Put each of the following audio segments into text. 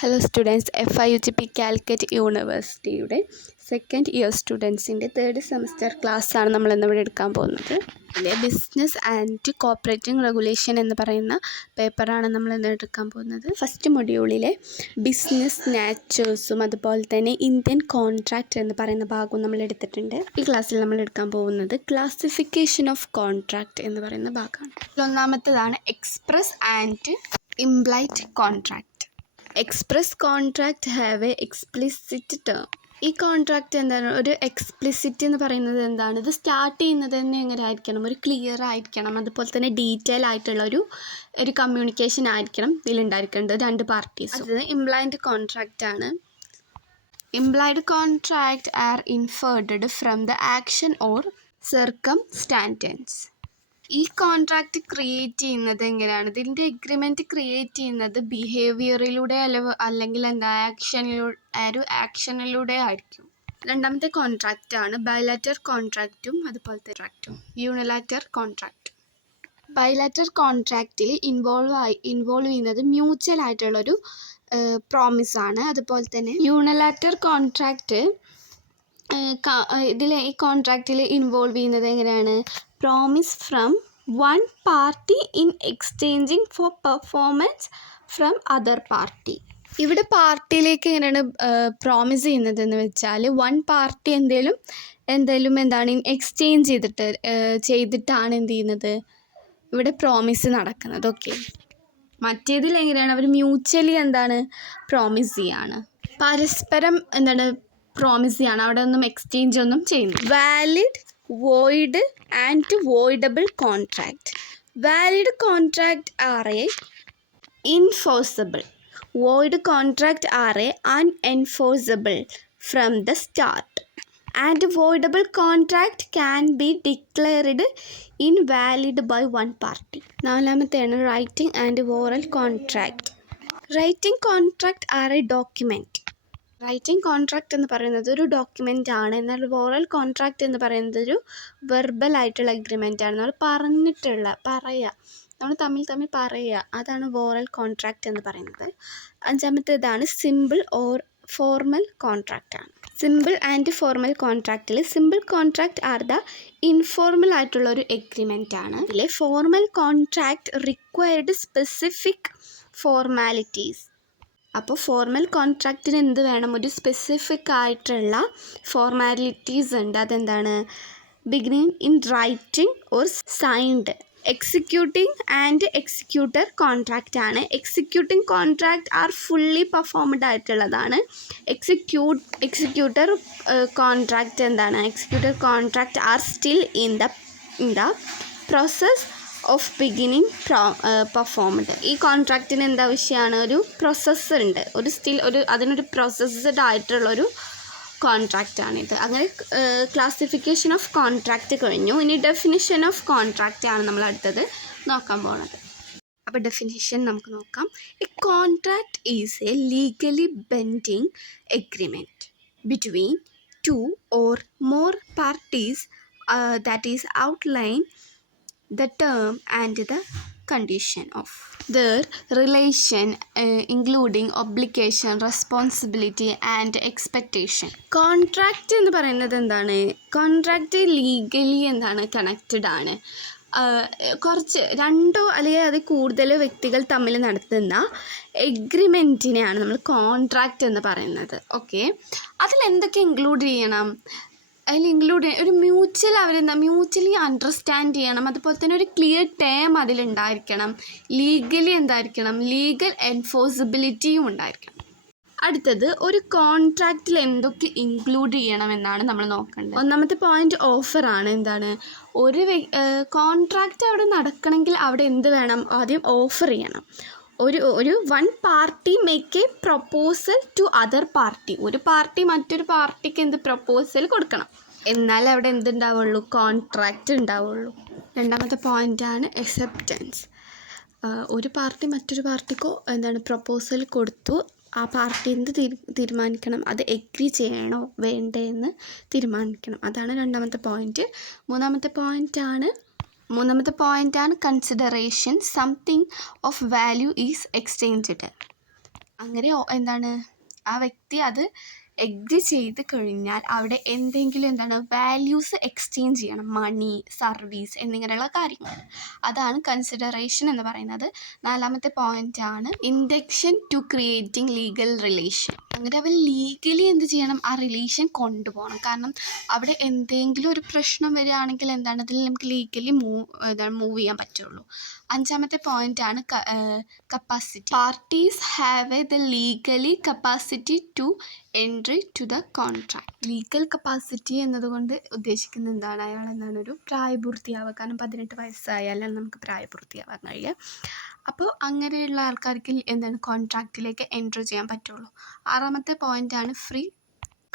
Hello students, FIUGP Calicut യൂണിവേഴ്സിറ്റിയുടെ second year സ്റ്റുഡൻസിൻ്റെ third semester ക്ലാസ്സാണ് നമ്മളിന്നിവിടെ എടുക്കാൻ പോകുന്നത്. അതിലെ ബിസിനസ് ആൻഡ് കോപ്പറേറ്റിംഗ് റെഗുലേഷൻ എന്ന് പറയുന്ന പേപ്പറാണ് നമ്മളിന്ന് എടുക്കാൻ പോകുന്നത്. ഫസ്റ്റ് മൊഡ്യൂളിലെ ബിസിനസ് നാച്ചേഴ്സും അതുപോലെ തന്നെ ഇന്ത്യൻ കോൺട്രാക്റ്റ് എന്ന് പറയുന്ന ഭാഗവും നമ്മൾ എടുത്തിട്ടുണ്ട്. ഈ ക്ലാസ്സിൽ നമ്മൾ എടുക്കാൻ പോകുന്നത് ക്ലാസിഫിക്കേഷൻ ഓഫ് കോൺട്രാക്റ്റ് എന്ന് പറയുന്ന ഭാഗമാണ്. ഒന്നാമത്തേതാണ് express and implied contract. Express contract have a explicit term. ഈ കോൺട്രാക്റ്റ് എന്താണ്? ഒരു എക്സ്പ്ലിസിറ്റ് എന്ന് പറയുന്നത് എന്താണ്? ഇത് സ്റ്റാർട്ട് ചെയ്യുന്നത് തന്നെ എങ്ങനെ ആയിരിക്കണം? ഒരു ക്ലിയർ ആയിരിക്കണം, അതുപോലെ തന്നെ ഡീറ്റെയിൽ ആയിട്ടുള്ള ഒരു കമ്മ്യൂണിക്കേഷൻ ആയിരിക്കണം ഇതിലുണ്ടായിരിക്കേണ്ടത് രണ്ട് പാർട്ടീസും. അത് ഇംപ്ലൈഡ് കോൺട്രാക്റ്റ് ആണ്. Implied contract are inferred from the action or circumstances. ഈ കോൺട്രാക്റ്റ് ക്രിയേറ്റ് ചെയ്യുന്നത് എങ്ങനെയാണ്? ഇതിൻ്റെ എഗ്രിമെൻറ്റ് ക്രിയേറ്റ് ചെയ്യുന്നത് ബിഹേവിയറിലൂടെ അല്ലെങ്കിൽ ആക്ഷനിലൂടെ ആയിരിക്കും. രണ്ടാമത്തെ കോൺട്രാക്റ്റാണ് ബൈലാറ്റർ കോൺട്രാക്റ്റും അതുപോലത്തെ യൂണിലാറ്റർ കോൺട്രാക്റ്റും. ബൈലാറ്റർ കോൺട്രാക്റ്റിൽ ഇൻവോൾവ് ചെയ്യുന്നത് മ്യൂച്വൽ ആയിട്ടുള്ളൊരു പ്രോമിസാണ്. അതുപോലെ തന്നെ യൂണിലാറ്റർ കോൺട്രാക്റ്റ് ഈ കോൺട്രാക്റ്റിൽ ഇൻവോൾവ് ചെയ്യുന്നത് എങ്ങനെയാണ്? Promise from one party in exchanging four performance from other party. ഇവിടെ പാർട്ടിയിലേക്ക് എങ്ങനെയാണ് പ്രോമിസ് ചെയ്യുന്നതെന്ന് വെച്ചാൽ വൺ പാർട്ടി എന്തെങ്കിലും എന്താണ് എക്സ്ചേഞ്ച് ചെയ്തിട്ടാണ് എന്ത് ചെയ്യുന്നത്, ഇവിടെ പ്രോമിസ് നടക്കുന്നത്. ഓക്കെ, മറ്റേതിൽ എങ്ങനെയാണ്? അവർ മ്യൂച്വലി പ്രോമിസ് ചെയ്യാണ്, പരസ്പരം പ്രോമിസ് ചെയ്യാണ്, അവിടെ ഒന്നും എക്സ്ചേഞ്ച് ഒന്നും ചെയ്യുന്നു. Valid, void and voidable contract. Valid contract are a enforceable. Void contract are unenforceable from the start. And voidable contract can be declared invalid by one party. നാലാമത്തെയാണ് writing and oral contract. Writing contract are a document. Writing contract എന്ന് പറയുന്നത് ഒരു document ആണ്. എന്നാൽ oral contract എന്ന് പറയുന്നത് ഒരു verbal ആയിട്ടുള്ള agreement ആണ്. നമ്മൾ തമ്മിൽ പറയുക, അതാണ് ഓറൽ കോൺട്രാക്റ്റ് എന്ന് പറയുന്നത്. അഞ്ചാമത്തേതാണ് സിമ്പിൾ ഓർ ഫോർമൽ കോൺട്രാക്റ്റ് ആണ്. സിമ്പിൾ ആൻഡ് ഫോർമൽ കോൺട്രാക്റ്റിൽ simple contract are the informal ആയിട്ടുള്ള ഒരു എഗ്രിമെൻ്റ് ആണ്. ഇതിലെ formal contract required specific formalities. അപ്പോൾ ഫോർമൽ കോൺട്രാക്റ്റിന് എന്ത് വേണം? ഒരു സ്പെസിഫിക് ആയിട്ടുള്ള ഫോർമാലിറ്റീസ് ഉണ്ട്. അതെന്താണ്? Beginning in writing or signed. Executing and executor contract ആണ്. Executing contract are fully performed ആയിട്ടുള്ളതാണ്. എക്സിക്യൂട്ടർ കോൺട്രാക്റ്റ് എന്താണ്? Executor contract are still in the process of beginning performed. ഈ കോൺട്രാക്റ്റിന് എന്താവശ്യമാണ്? ഒരു പ്രോസസ്സ് ഉണ്ട്, അതിനൊരു പ്രോസസ്ഡ് ആയിട്ടുള്ളൊരു കോൺട്രാക്റ്റാണിത്. അങ്ങനെ ക്ലാസിഫിക്കേഷൻ ഓഫ് കോൺട്രാക്റ്റ് കഴിഞ്ഞു. ഇനി ഡെഫിനിഷൻ ഓഫ് കോൺട്രാക്റ്റ് ആണ് നമ്മൾ അടുത്തത് നോക്കാൻ പോകുന്നത്. അപ്പോൾ ഡെഫിനിഷൻ നമുക്ക് നോക്കാം. A contract is A legally binding agreement between two or more parties that is outline the term and the condition of their relation, including obligation, responsibility and expectation. Contract എന്ന് പറയുന്നത് എന്താണ്? കോൺട്രാക്റ്റ് ലീഗലി കണക്റ്റഡ് ആണ്. രണ്ടോ അല്ലെങ്കിൽ അതിൽ കൂടുതൽ വ്യക്തികൾ തമ്മിൽ നടത്തുന്ന എഗ്രിമെൻറ്റിനെയാണ് നമ്മൾ കോൺട്രാക്റ്റ് എന്ന് പറയുന്നത്. ഓക്കെ, അതിലെന്തൊക്കെ ഇൻക്ലൂഡ് ചെയ്യണം? ഒരു മ്യൂച്വലി അണ്ടർസ്റ്റാൻഡ് ചെയ്യണം. അതുപോലെ തന്നെ ഒരു ക്ലിയർ ടേം അതിലുണ്ടായിരിക്കണം. ലീഗലി ലീഗൽ എൻഫോഴ്സിബിലിറ്റിയും ഉണ്ടായിരിക്കണം. അടുത്തത്, ഒരു കോൺട്രാക്റ്റിൽ എന്തൊക്കെ ഇൻക്ലൂഡ് ചെയ്യണമെന്നാണ് നമ്മൾ നോക്കേണ്ടത്. ഒന്നാമത്തെ പോയിന്റ് ഓഫറാണ്. ഒരു കോൺട്രാക്റ്റ് അവിടെ നടക്കണമെങ്കിൽ അവിടെ എന്ത് വേണം? ആദ്യം ഓഫർ ചെയ്യണം. ഒരു one party make a proposal to other party. ഒരു പാർട്ടി മറ്റൊരു പാർട്ടിക്ക് പ്രൊപ്പോസൽ കൊടുക്കണം, എന്നാലേ അവിടെ എന്തുണ്ടാവുള്ളൂ? കോൺട്രാക്റ്റ് ഉണ്ടാവുള്ളൂ. രണ്ടാമത്തെ പോയിൻ്റാണ് അക്സെപ്റ്റൻസ്. ഒരു പാർട്ടി മറ്റൊരു പാർട്ടിക്കോ പ്രൊപ്പോസൽ കൊടുത്തു, ആ പാർട്ടി തീരുമാനിക്കണം, അത് എഗ്രി ചെയ്യണോ വേണ്ടേ എന്ന് തീരുമാനിക്കണം. അതാണ് രണ്ടാമത്തെ പോയിന്റ്. മൂന്നാമത്തെ പോയിൻ്റാണ് consideration. Something of value is exchanged. അങ്ങനെ എന്താണ് ആ വ്യക്തി അത് എഗ്രി ചെയ്ത് കഴിഞ്ഞാൽ അവിടെ എന്തെങ്കിലും എന്താണ് വാല്യൂസ് എക്സ്ചേഞ്ച് ചെയ്യണം, മണി, സർവീസ് എന്നിങ്ങനെയുള്ള കാര്യങ്ങൾ. അതാണ് കൺസിഡറേഷൻ എന്ന് പറയുന്നത്. 4ാമത്തെ പോയിന്റ് ആണ് induction to creating legal relation. അങ്ങനെ അവർ ലീഗലി എന്ത് ചെയ്യണം, ആ റിലേഷൻ കൊണ്ടുപോകണം. കാരണം അവിടെ എന്തെങ്കിലും ഒരു പ്രശ്നം വരികയാണെങ്കിൽ എന്താണ് അതിൽ നമുക്ക് ലീഗലി മൂവ് ചെയ്യാൻ പറ്റുള്ളൂ. 5ാമത്തെ പോയിന്റ് ആണ് capacity. Parties have the legally capacity to entry to the contract. Legal capacity എന്നതുകൊണ്ട് ഉദ്ദേശിക്കുന്നത് എന്താണ്, അയാൾ എന്താണ് ഒരു പ്രായപൂർത്തിയാവുക. കാരണം 18 വയസ്സായാലാണ് നമുക്ക് പ്രായപൂർത്തിയാവാൻ കഴിയുക. അപ്പോൾ അങ്ങനെയുള്ള ആൾക്കാർക്ക് എന്താണ് കോൺട്രാക്റ്റിലേക്ക് എൻട്രി ചെയ്യാൻ പറ്റുള്ളൂ. 6ാമത്തെ പോയിൻ്റാണ് ഫ്രീ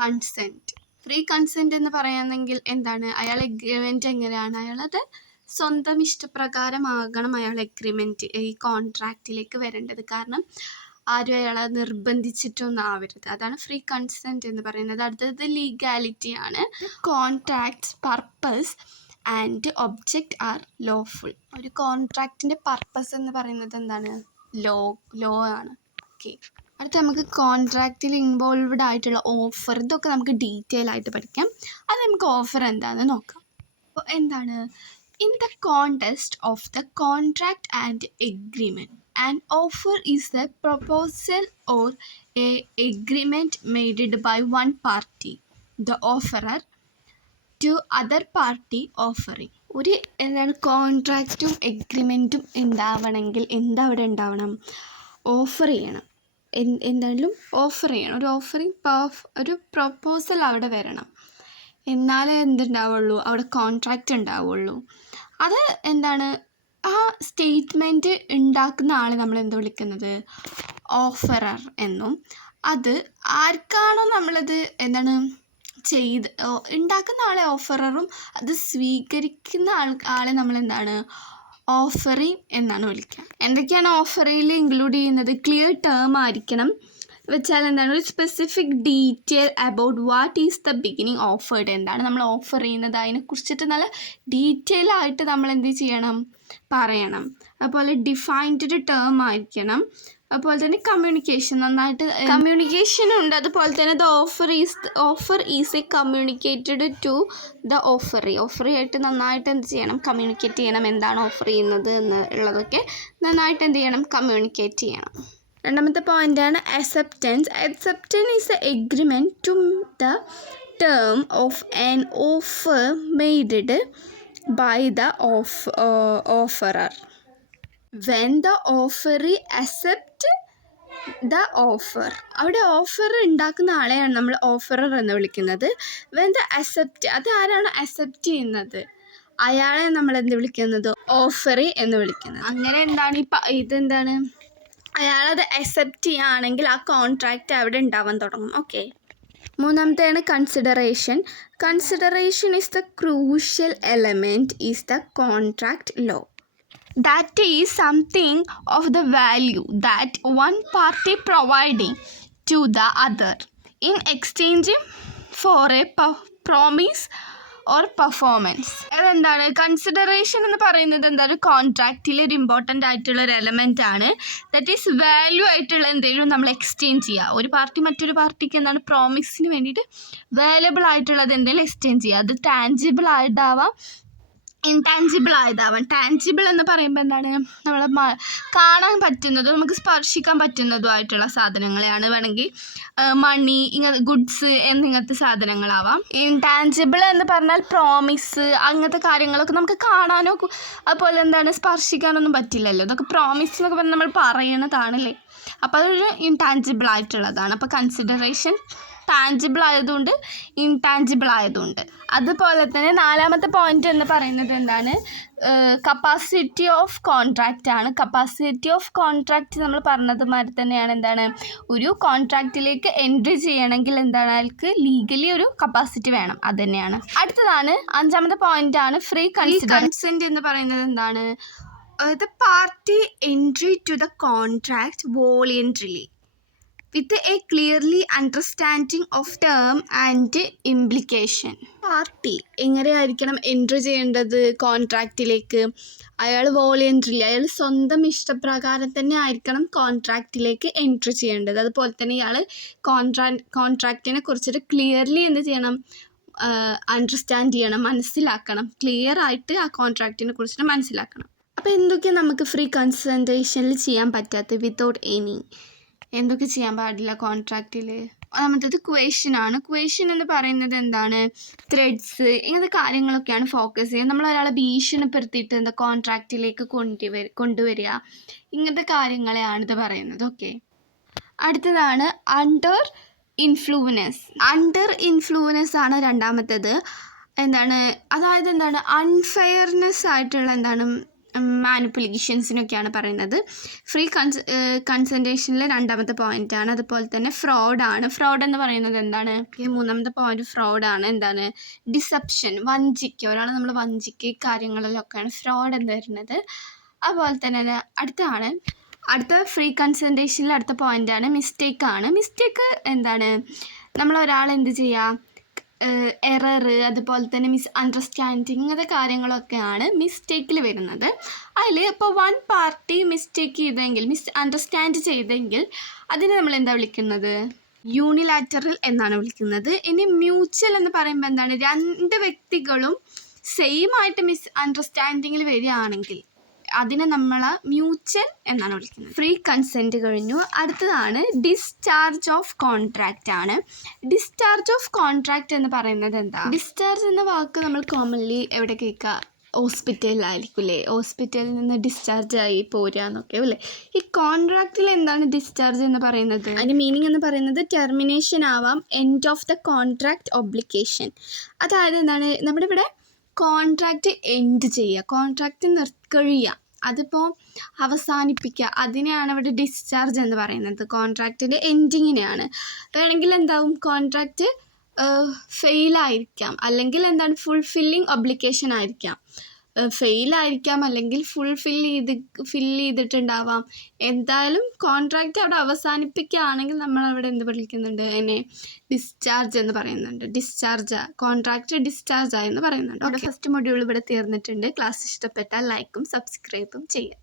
കൺസെൻറ്റ്. ഫ്രീ കൺസെൻറ്റ് എന്ന് പറയുകയാണെങ്കിൽ എന്താണ്, അയാൾ എഗ്രിമെൻറ്റ് എങ്ങനെയാണ്, അയാളത് സ്വന്തം ഇഷ്ടപ്രകാരമാകണം അയാൾ എഗ്രിമെൻറ്റ് ഈ കോൺട്രാക്റ്റിലേക്ക് വരേണ്ടത്. കാരണം ആരും അയാളെ നിർബന്ധിച്ചിട്ടൊന്നും ആവരുത്. അതാണ് ഫ്രീ കൺസെൻറ്റ് എന്ന് പറയുന്നത്. അടുത്തത് ലീഗാലിറ്റി ആണ്. Contracts purpose and object are lawful. ഒരു കോൺട്രാക്റ്റിൻ്റെ പർപ്പസ് എന്ന് പറയുന്നത് എന്താണ്, ലോ ആണ്. ഓക്കെ, അടുത്ത നമുക്ക് കോൺട്രാക്റ്റിൽ ഇൻവോൾവ്ഡ് ആയിട്ടുള്ള ഓഫർ, ഇതൊക്കെ നമുക്ക് ഡീറ്റെയിൽ ആയിട്ട് പഠിക്കാം. അത് നമുക്ക് ഓഫർ എന്താണെന്ന് നോക്കാം. അപ്പോൾ എന്താണ്, in the context of the contract and agreement, an offer is the proposal or a agreement made by one party, the offerer, to other party offering. ഒരു എന്താണ് കോൺട്രാക്റ്റും എഗ്രിമെൻറ്റും ഉണ്ടാവണമെങ്കിൽ എന്താ അവിടെ ഉണ്ടാവണം, ഓഫർ ചെയ്യണം. എന്തായാലും ഓഫർ ചെയ്യണം. ഒരു ഒരു പ്രൊപ്പോസൽ അവിടെ വരണം. എന്നാലേ എന്തുണ്ടാവുള്ളൂ, അവിടെ കോൺട്രാക്റ്റ് ഉണ്ടാവുള്ളൂ. അത് എന്താണ്, ആ സ്റ്റേറ്റ്മെൻറ്റ് ഉണ്ടാക്കുന്ന ആളെ നമ്മൾ എന്ത് വിളിക്കുന്നത്, ഓഫറർ എന്നും. അത് ആർക്കാണോ നമ്മളത് എന്താണ് ഉണ്ടാക്കുന്ന ആളെ ഓഫററും അത് സ്വീകരിക്കുന്ന ആളെ നമ്മൾ എന്താണ് ഓഫറിങ് എന്നാണ് വിളിക്കുക. എന്തൊക്കെയാണ് ഓഫറിൽ ഇൻക്ലൂഡ് ചെയ്യുന്നത്, ക്ലിയർ ടേം ആയിരിക്കണം. വെച്ചാൽ എന്താണ്, ഒരു specific detail about what is the beginning offered, എന്താണ് നമ്മൾ ഓഫർ ചെയ്യുന്നത് അതിനെക്കുറിച്ചിട്ട് നല്ല ഡീറ്റെയിൽ ആയിട്ട് നമ്മൾ എന്ത് ചെയ്യണം, പറയണം. അതുപോലെ ഡിഫൈൻഡ് ടേം ആയിരിക്കണം. അതുപോലെ തന്നെ കമ്മ്യൂണിക്കേഷൻ നന്നായിട്ട് കമ്മ്യൂണിക്കേഷനുണ്ട്. അതുപോലെ തന്നെ the offer is a communicated to the ഓഫറിയായിട്ട് നന്നായിട്ട് എന്ത് ചെയ്യണം, കമ്മ്യൂണിക്കേറ്റ് ചെയ്യണം. എന്താണ് ഓഫർ ചെയ്യുന്നത് എന്നുള്ളതൊക്കെ നന്നായിട്ട് എന്ത് ചെയ്യണം, കമ്മ്യൂണിക്കേറ്റ് ചെയ്യണം. 2ാമത്തെ പോയിൻ്റാണ് acceptance. Acceptance is a agreement to the term of an offer made by the offerer when the offeree accept the offer. അവിടെ ഓഫർ ഉണ്ടാക്കുന്ന ആളെയാണ് നമ്മൾ ഓഫറർ എന്ന് വിളിക്കുന്നത്. വെൻ ദ അക്സെപ്റ്റ്, അത് ആരാണ് അക്സെപ്റ്റ് ചെയ്യുന്നത്, അയാളെ നമ്മൾ എന്ത് വിളിക്കുന്നത്, ഓഫറി എന്ന് വിളിക്കുന്നത്. അങ്ങനെ എന്താണ് ഇതെന്താണ്, അയാളത് അക്സെപ്റ്റ് ചെയ്യുകയാണെങ്കിൽ ആ കോൺട്രാക്റ്റ് അവിടെ ഉണ്ടാവാൻ തുടങ്ങും. ഓക്കെ, 3ാമത്തെയാണ് consideration. Consideration is the crucial element is the contract law. That is something of the value that one party providing to the other in exchange for a promise or performance. അതെന്താണ്, consideration എന്ന് പറയുന്നത് എന്താണ്, കോൺട്രാക്റ്റിൽ ഒരു important ആയിട്ടുള്ള ഒരു element ആണ്. That is value ആയിട്ടുള്ള എന്തെങ്കിലും നമ്മൾ എക്സ്ചേഞ്ച് ചെയ്യുക. ഒരു പാർട്ടി മറ്റൊരു പാർട്ടിക്ക് എന്താണ് പ്രോമിസിന് വേണ്ടിയിട്ട് വാല്യബിൾ ആയിട്ടുള്ളത് എന്തെങ്കിലും എക്സ്ചേഞ്ച് ചെയ്യുക. അത് ടാഞ്ചിബിൾ ആയിട്ടാവാം, ഇൻടാഞ്ചിബിൾ ആയതാവാം. ടാഞ്ചിബിൾ എന്ന് പറയുമ്പോൾ എന്താണ്, നമ്മൾ കാണാൻ പറ്റുന്നതും നമുക്ക് സ്പർശിക്കാൻ പറ്റുന്നതുമായിട്ടുള്ള സാധനങ്ങളെയാണ് വേണമെങ്കിൽ മണി, ഗുഡ്സ് എന്നിങ്ങനത്തെ സാധനങ്ങളാവാം. ഇൻടാഞ്ചിബിൾ എന്ന് പറഞ്ഞാൽ പ്രോമിസ്, അങ്ങനത്തെ കാര്യങ്ങളൊക്കെ നമുക്ക് കാണാനോ അതുപോലെ എന്താണ് സ്പർശിക്കാനൊന്നും പറ്റില്ലല്ലോ. ഇതൊക്കെ പ്രോമിസ് എന്നൊക്കെ പറഞ്ഞാൽ നമ്മൾ പറയണതാണല്ലേ. അപ്പോൾ അതൊരു ഇൻടാഞ്ചിബിൾ ആയിട്ടുള്ളതാണ്. അപ്പോൾ കൺസിഡറേഷൻ ടാഞ്ചിബിൾ ആയതുകൊണ്ട് ഇൻടാഞ്ചിബിൾ ആയതുകൊണ്ട്. അതുപോലെ തന്നെ 4ാമത്തെ പോയിന്റ് എന്ന് പറയുന്നത് എന്താണ്, കപ്പാസിറ്റി ഓഫ് കോൺട്രാക്റ്റ് ആണ്. കപ്പാസിറ്റി ഓഫ് കോൺട്രാക്റ്റ് നമ്മൾ പറഞ്ഞതുമാതിരി തന്നെയാണ് എന്താണ്, ഒരു കോൺട്രാക്റ്റിലേക്ക് എൻട്രി ചെയ്യണമെങ്കിൽ എന്താണ്, അയാൾക്ക് ലീഗലി ഒരു കപ്പാസിറ്റി വേണം. അത് തന്നെയാണ്. അടുത്തതാണ് 5ാമത്തെ പോയിന്റ് ആണ് ഫ്രീ കൺസെൻറ്റ് എന്ന് പറയുന്നത് എന്താണ്, the party entry to the contract voluntarily. with a clearly understanding of term and implication. Party എങ്ങനെയായിരിക്കണം എൻട്രി ചെയ്യേണ്ടത് കോൺട്രാക്റ്റിലേക്ക്? അയാൾ വോളണ്ടറിലി, അയാൾ സ്വന്തം ഇഷ്ടപ്രകാരം തന്നെ ആയിരിക്കണം കോൺട്രാക്റ്റിലേക്ക് എൻട്രി ചെയ്യേണ്ടത്. അതുപോലെ തന്നെ ഇയാൾ കോൺട്രാക്റ്റിനെ കുറിച്ചിട്ട് ക്ലിയർലി എന്ത് ചെയ്യണം? അണ്ടർസ്റ്റാൻഡ് ചെയ്യണം, മനസ്സിലാക്കണം. ക്ലിയർ ആയിട്ട് ആ കോൺട്രാക്റ്റിനെ കുറിച്ചിട്ട് മനസ്സിലാക്കണം. അപ്പോൾ എന്തൊക്കെയാണ് നമുക്ക് ഫ്രീ കൺസൾട്ടേഷനിൽ ചെയ്യാൻ പറ്റാത്തത്? വിത്തൗട്ട് എനി എന്തൊക്കെ ചെയ്യാൻ പാടില്ല കോൺട്രാക്റ്റിൽ? ഒന്നാമത്തേത് ക്വസ്റ്റ്യനാണ്. ക്വസ്റ്റ്യൻ എന്ന് പറയുന്നത് എന്താണ്? ത്രെഡ്സ്, ഇങ്ങനത്തെ കാര്യങ്ങളൊക്കെയാണ് ഫോക്കസ് ചെയ്യുക. നമ്മൾ ഒരാളെ ഭീഷണിപ്പെടുത്തിയിട്ട് എന്താ കോൺട്രാക്റ്റിലേക്ക് കൊണ്ടുവരിക, ഇങ്ങനത്തെ കാര്യങ്ങളെയാണ് ഇത് പറയുന്നത്. ഓക്കെ, അടുത്തതാണ് അണ്ടർ ഇൻഫ്ലുവൻസ് ആണ് രണ്ടാമത്തേത്. അതായത് അൺഫെയർനെസ് ആയിട്ടുള്ള മാനിപ്പുലേഷൻസിനൊക്കെയാണ് പറയുന്നത്. ഫ്രീ കൺസൾട്ടേഷനിലെ രണ്ടാമത്തെ പോയിൻ്റാണ്. അതുപോലെ തന്നെ ഫ്രോഡാണ്. ഫ്രോഡ് എന്ന് പറയുന്നത് എന്താണ്? മൂന്നാമത്തെ പോയിന്റ് ഫ്രോഡാണ്. ഡിസെപ്ഷൻ, വഞ്ചിക്കുക, ഒരാളെ നമ്മൾ വഞ്ചിക്കുക, കാര്യങ്ങളിലൊക്കെയാണ് ഫ്രോഡ് എന്ന് വരുന്നത്. അതുപോലെ തന്നെ അടുത്ത ഫ്രീ കൺസൾട്ടേഷനിൽ അടുത്ത പോയിൻ്റാണ് മിസ്റ്റേക്കാണ്. മിസ്റ്റേക്ക് നമ്മൾ ഒരാളെ എന്ത് ചെയ്യുക? എറർ, അതുപോലെ തന്നെ മിസ്അണ്ടർസ്റ്റാൻഡിങ്, ഇങ്ങനത്തെ കാര്യങ്ങളൊക്കെയാണ് മിസ്റ്റേക്കിൽ വരുന്നത്. അതിൽ ഇപ്പോൾ വൺ പാർട്ടി മിസ്റ്റേക്ക് ചെയ്തെങ്കിൽ, മിസ്അണ്ടർസ്റ്റാൻഡ് ചെയ്തെങ്കിൽ അതിനെ നമ്മൾ എന്താ വിളിക്കുന്നത്? യൂണിലാറ്ററൽ എന്നാണ് വിളിക്കുന്നത്. ഇനി മ്യൂച്വൽ എന്ന് പറയുമ്പോൾ രണ്ട് വ്യക്തികളും സെയിം ആയിട്ട് മിസ്അണ്ടർസ്റ്റാൻഡിങ്ങിൽ വരികയാണെങ്കിൽ അതിനെ നമ്മൾ മ്യൂച്വൽ എന്നാണ് വിളിക്കുന്നത്. ഫ്രീ കൺസെൻറ്റ് കഴിഞ്ഞു. അടുത്തതാണ് ഡിസ്ചാർജ് ഓഫ് കോൺട്രാക്റ്റ് ആണ്. ഡിസ്ചാർജ് ഓഫ് കോൺട്രാക്റ്റ് എന്ന് പറയുന്നത് എന്താ? ഡിസ്ചാർജ് എന്ന വാക്ക് നമ്മൾ കോമൺലി എവിടെ കേൾക്കുക? ഹോസ്പിറ്റലിലായിരിക്കും അല്ലേ? ഹോസ്പിറ്റലിൽ നിന്ന് ഡിസ്ചാർജ് ആയി പോരാന്നൊക്കെ അല്ലേ? ഈ കോൺട്രാക്റ്റിൽ എന്താണ് ഡിസ്ചാർജ് എന്ന് പറയുന്നത്? അതിൻ്റെ മീനിങ് എന്ന് പറയുന്നത് ടെർമിനേഷൻ ആവാം, end of the contract obligation. അതായത് നമ്മുടെ ഇവിടെ കോൺട്രാക്റ്റ് എൻഡ് ചെയ്യുക, കോൺട്രാക്റ്റ് കഴിയുക, അതിപ്പോൾ അവസാനിപ്പിക്കുക, അതിനെയാണ് ഇവിടെ ഡിസ്ചാർജ് എന്ന് പറയുന്നത്. കോൺട്രാക്റ്റിൻ്റെ എൻഡിങ്ങിനെയാണ്. വേണമെങ്കിൽ കോൺട്രാക്റ്റ് ഫെയിലായിരിക്കാം, അല്ലെങ്കിൽ ഫുൾഫില്ലിങ് ഒബ്ലിഗേഷൻ ആയിരിക്കാം. ഫെയിലായിരിക്കാം, അല്ലെങ്കിൽ ചെയ്തിട്ടുണ്ടാവാം. എന്തായാലും കോൺട്രാക്റ്റ് അവിടെ അവസാനിപ്പിക്കുകയാണെങ്കിൽ നമ്മൾ അവിടെ എന്ത് വിളിക്കുന്നുണ്ട്? അതിനെ ഡിസ്ചാർജ് എന്ന് പറയുന്നുണ്ട്. കോൺട്രാക്റ്റ് ഡിസ്ചാർജ് ആയെന്ന് പറയുന്നുണ്ട്. ഫസ്റ്റ് മൊഡ്യൂൾ ഇവിടെ തീർന്നിട്ടുണ്ട്. ക്ലാസ് ഇഷ്ടപ്പെട്ടാൽ ലൈക്കും സബ്സ്ക്രൈബും ചെയ്യുക.